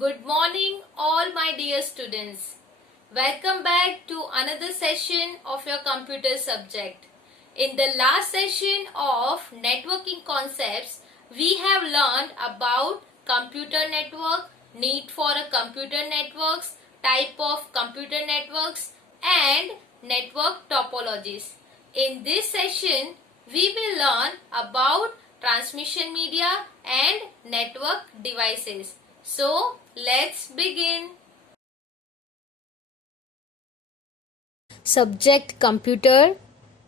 Good morning, all my dear students. Welcome back to another session of your computer subject. In the last session of networking concepts, we have learned about computer network, need for a computer networks, type of computer networks, and network topologies. In this session, we will learn about transmission media and network devices. So, let's begin. Subject Computer,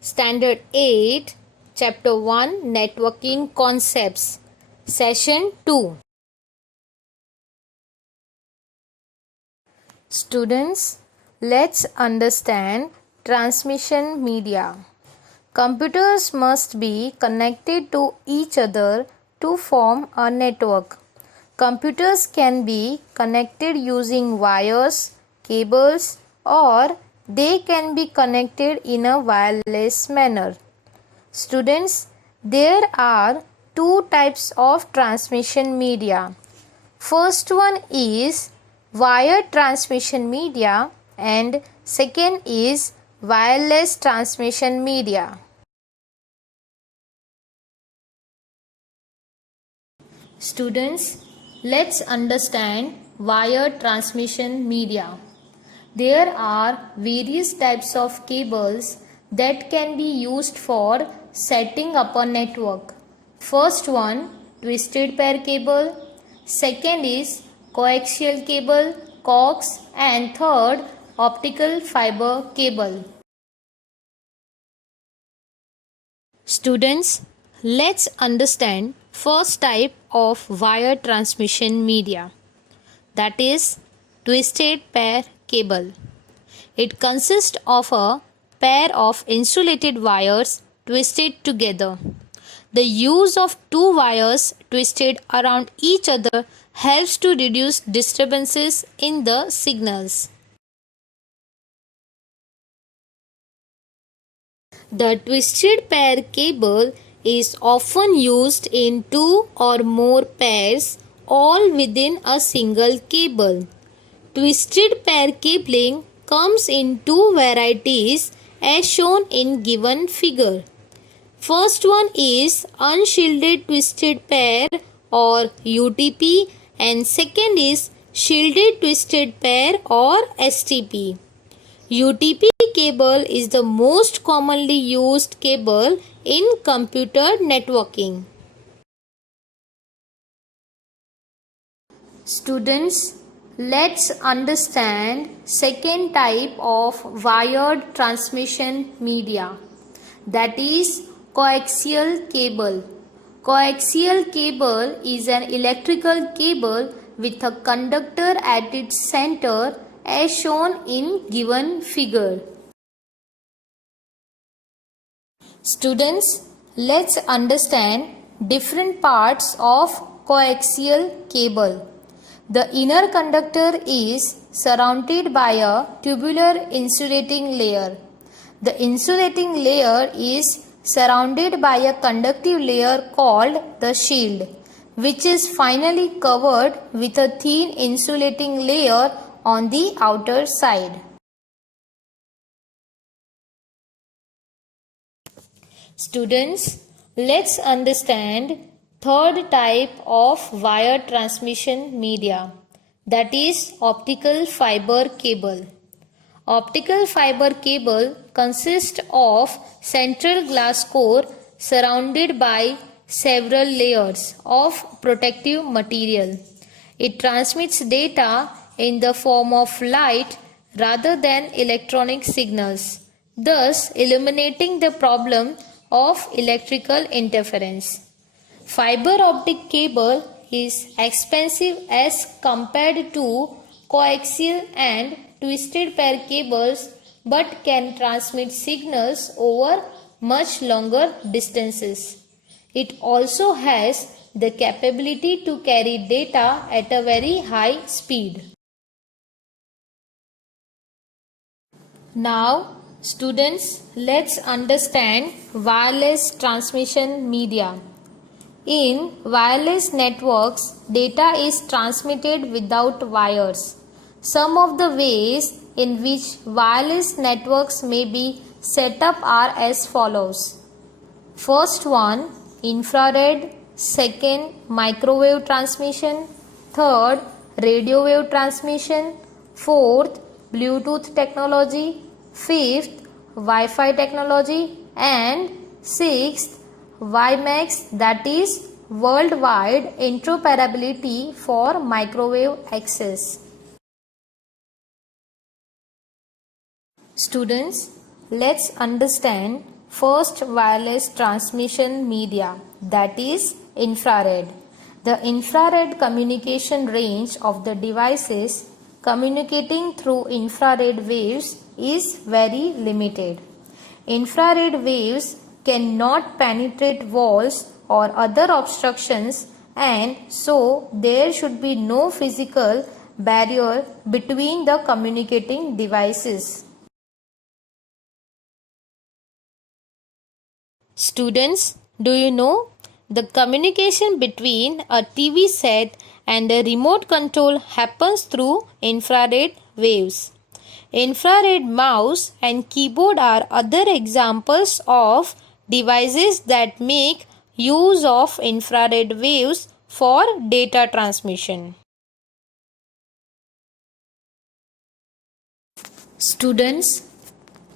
Standard 8, Chapter 1, Networking Concepts, Session 2. Students, let's understand transmission media. Computers must be connected to each other to form a network. Computers can be connected using wires, cables, or they can be connected in a wireless manner. Students, there are two types of transmission media. First one is wired transmission media and second is wireless transmission media. Students, let's understand wired transmission media. There are various types of cables that can be used for setting up a network. First one, twisted pair cable. Second is coaxial cable, coax, and third, optical fiber cable. Students, let's understand first type of wire transmission media, that is twisted pair cable. It consists of a pair of insulated wires twisted together. The use of two wires twisted around each other helps to reduce disturbances in the signals. The twisted pair cable is often used in two or more pairs, all within a single cable. Twisted pair cabling comes in two varieties as shown in given figure. First one is unshielded twisted pair or UTP and second is shielded twisted pair or STP. UTP cable is the most commonly used cable in computer networking. Students, let's understand second type of wired transmission media, that is coaxial cable. Coaxial cable is an electrical cable with a conductor at its center as shown in given figure. Students, let's understand different parts of coaxial cable. The inner conductor is surrounded by a tubular insulating layer. The insulating layer is surrounded by a conductive layer called the shield, which is finally covered with a thin insulating layer on the outer side. Students, let's understand third type of wire transmission media, that is optical fiber cable. Optical fiber cable consists of central glass core surrounded by several layers of protective material. It transmits data in the form of light rather than electronic signals, thus eliminating the problem of electrical interference. Fiber optic cable is expensive as compared to coaxial and twisted pair cables but can transmit signals over much longer distances. It also has the capability to carry data at a very high speed. Now, students, let's understand wireless transmission media. In wireless networks, data is transmitted without wires. Some of the ways in which wireless networks may be set up are as follows. First one, infrared. Second, microwave transmission. Third, radio wave transmission. Fourth, Bluetooth technology. Fifth, Wi-Fi technology. And sixth, WiMAX, that is worldwide interoperability for microwave access. Students, let's understand first wireless transmission media, that is infrared. The infrared communication range of the devices communicating through infrared waves is very limited. Infrared waves cannot penetrate walls or other obstructions, and so there should be no physical barrier between the communicating devices. Students, do you know the communication between a TV set and a remote control happens through infrared waves? Infrared mouse and keyboard are other examples of devices that make use of infrared waves for data transmission. Students,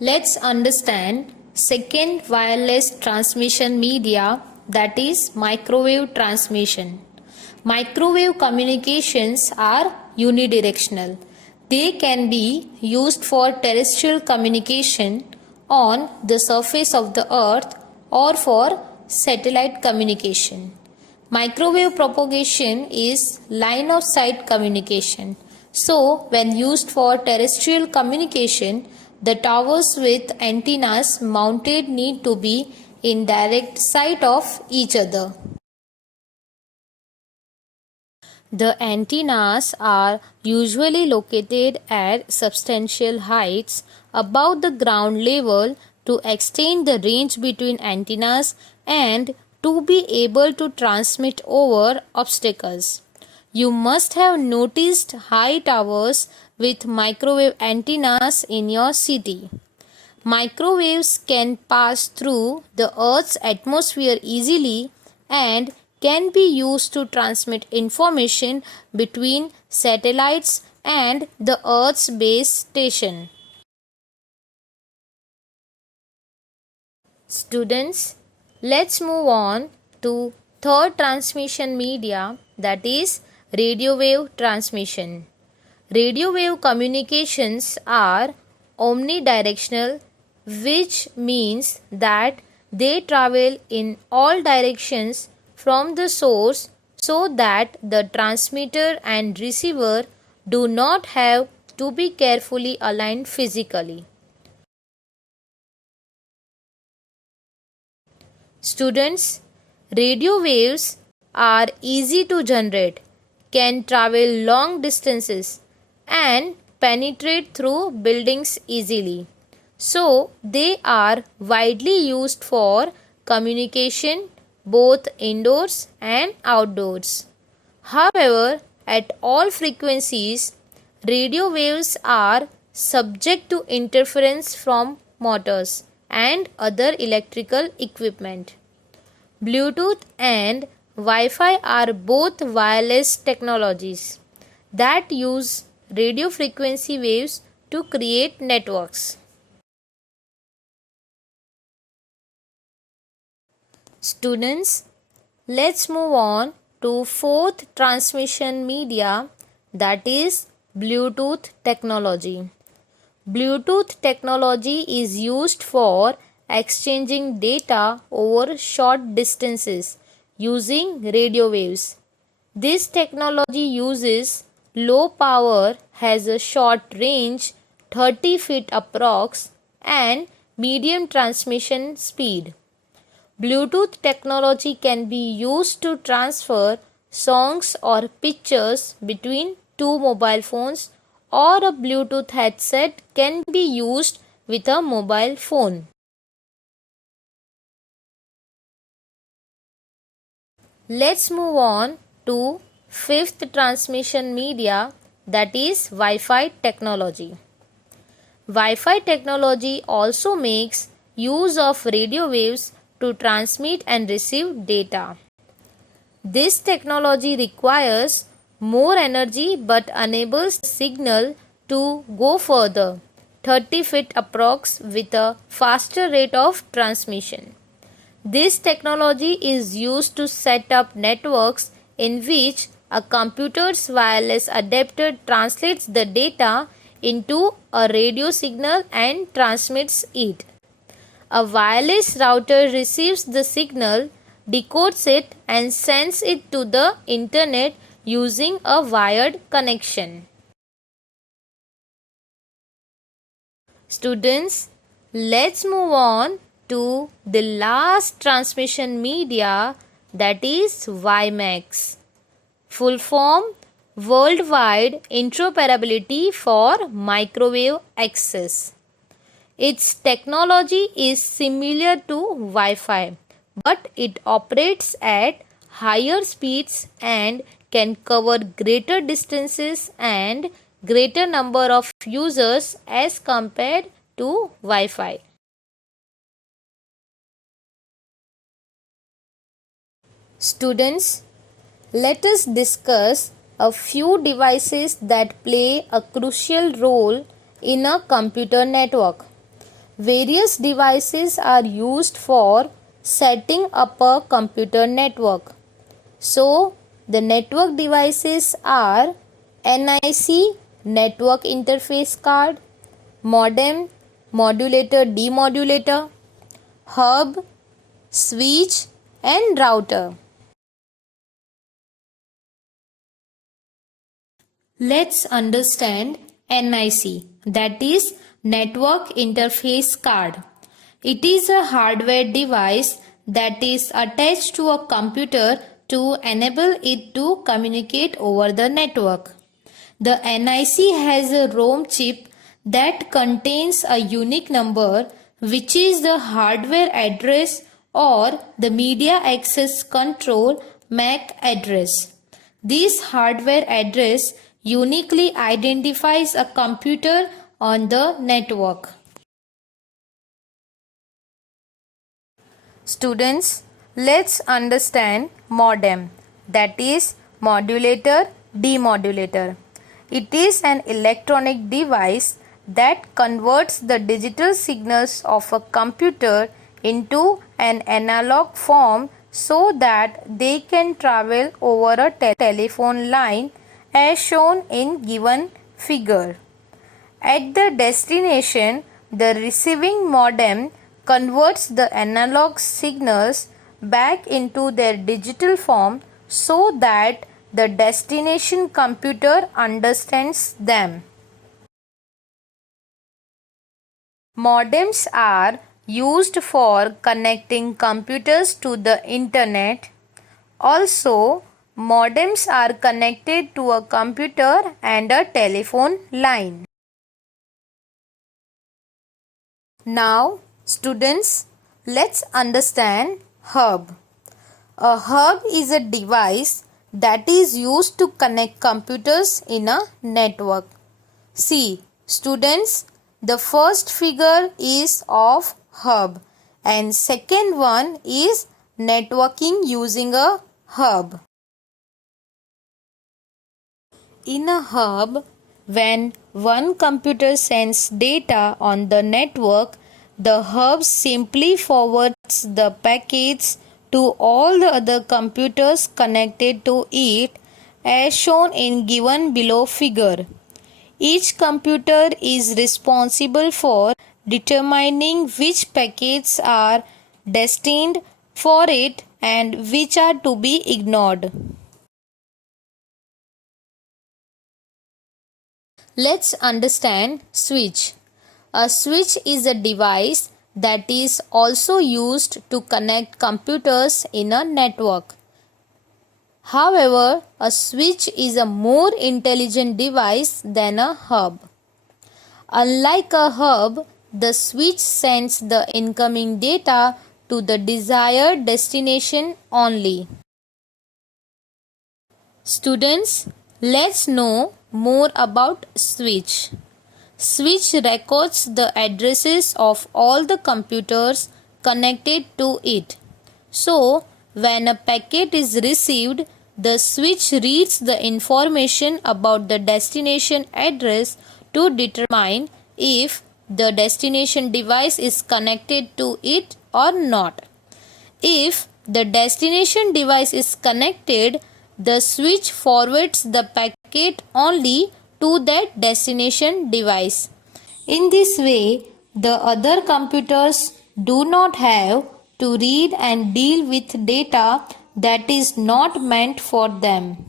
let's understand second wireless transmission media, that is microwave transmission. Microwave communications are unidirectional. They can be used for terrestrial communication on the surface of the earth or for satellite communication. Microwave propagation is line of sight communication. So, when used for terrestrial communication, the towers with antennas mounted need to be in direct sight of each other. The antennas are usually located at substantial heights above the ground level to extend the range between antennas and to be able to transmit over obstacles. You must have noticed high towers with microwave antennas in your city. Microwaves can pass through the Earth's atmosphere easily and can be used to transmit information between satellites and the Earth's base station. Students, let's move on to third transmission media, that is radio wave transmission. Radio wave communications are omnidirectional, which means that they travel in all directions from the source so that the transmitter and receiver do not have to be carefully aligned physically. Students, radio waves are easy to generate, can travel long distances, and penetrate through buildings easily. So, they are widely used for communication both indoors and outdoors. However, at all frequencies, radio waves are subject to interference from motors and other electrical equipment. Bluetooth and Wi-Fi are both wireless technologies that use radio frequency waves to create networks. Students, let's move on to fourth transmission media, that is Bluetooth technology. Bluetooth technology is used for exchanging data over short distances using radio waves. This technology uses low power, has a short range 30 feet approx and medium transmission speed. Bluetooth technology can be used to transfer songs or pictures between two mobile phones, or a Bluetooth headset can be used with a mobile phone. Let's move on to fifth transmission media, that is Wi-Fi technology. Wi-Fi technology also makes use of radio waves to transmit and receive data. This technology requires more energy but enables the signal to go further, 30 feet approx, with a faster rate of transmission. This technology is used to set up networks in which a computer's wireless adapter translates the data into a radio signal and transmits it. A wireless router receives the signal, decodes it, and sends it to the internet using a wired connection. Students, let's move on to the last transmission media, that is WiMAX. Full form: Worldwide Interoperability for Microwave Access. Its technology is similar to Wi-Fi, but it operates at higher speeds and can cover greater distances and greater number of users as compared to Wi-Fi. Students, let us discuss a few devices that play a crucial role in a computer network. Various devices are used for setting up a computer network. So, the network devices are NIC, network interface card, modem, modulator demodulator, hub, switch, and router. Let's understand NIC, that is Network Interface Card. It is a hardware device that is attached to a computer to enable it to communicate over the network. The NIC has a ROM chip that contains a unique number, which is the hardware address or the media access control MAC address. This hardware address uniquely identifies a computer on the network. Students, let's understand modem, that is modulator demodulator. It is an electronic device that converts the digital signals of a computer into an analog form so that they can travel over a telephone line as shown in given figure. At the destination, the receiving modem converts the analog signals back into their digital form so that the destination computer understands them. Modems are used for connecting computers to the internet. Also, modems are connected to a computer and a telephone line. Now, students, let's understand hub. A hub is a device that is used to connect computers in a network. See, students, the first figure is of hub and second one is networking using a hub. In a hub, when one computer sends data on the network, the hub simply forwards the packets to all the other computers connected to it as shown in given below figure. Each computer is responsible for determining which packets are destined for it and which are to be ignored. Let's understand switch. A switch is a device that is also used to connect computers in a network. However, a switch is a more intelligent device than a hub. Unlike a hub, the switch sends the incoming data to the desired destination only. Students, let's know more about switch. Switch records the addresses of all the computers connected to it. So, when a packet is received, the switch reads the information about the destination address to determine if the destination device is connected to it or not. If the destination device is connected, the switch forwards the packet only to that destination device. In this way, the other computers do not have to read and deal with data that is not meant for them.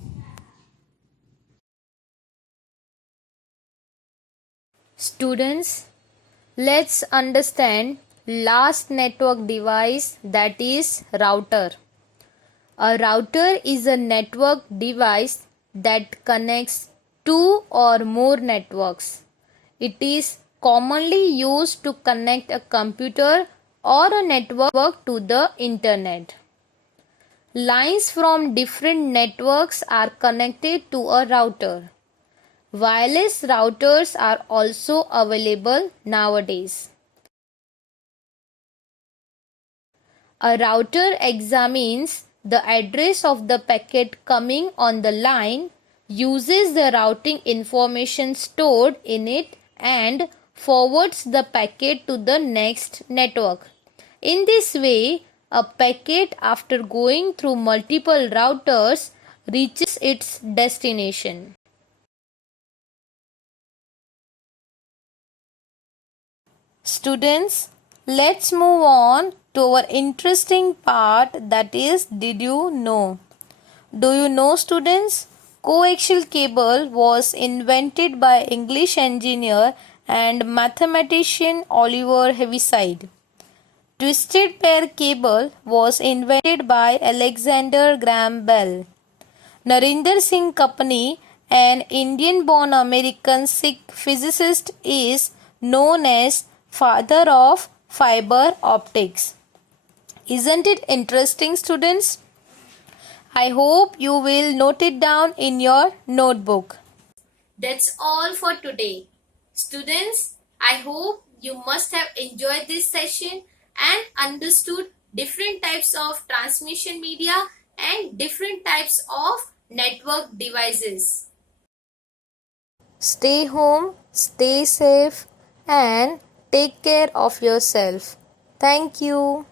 Students, let's understand last network device, that is router. A router is a network device that connects two or more networks. It is commonly used to connect a computer or a network to the internet. Lines from different networks are connected to a router. Wireless routers are also available nowadays. A router examines the address of the packet coming on the line, uses the routing information stored in it, and forwards the packet to the next network. In this way, a packet, after going through multiple routers, reaches its destination. Students, let's move on to our interesting part, that is, did you know? Do you know, students? Coaxial cable was invented by English engineer and mathematician Oliver Heaviside. Twisted pair cable was invented by Alexander Graham Bell. Narinder Singh Kapni, an Indian-born American Sikh physicist, is known as father of fiber optics. Isn't it interesting, students? I hope you will note it down in your notebook. That's all for today. Students, I hope you must have enjoyed this session and understood different types of transmission media and different types of network devices. Stay home, stay safe, and take care of yourself. Thank you.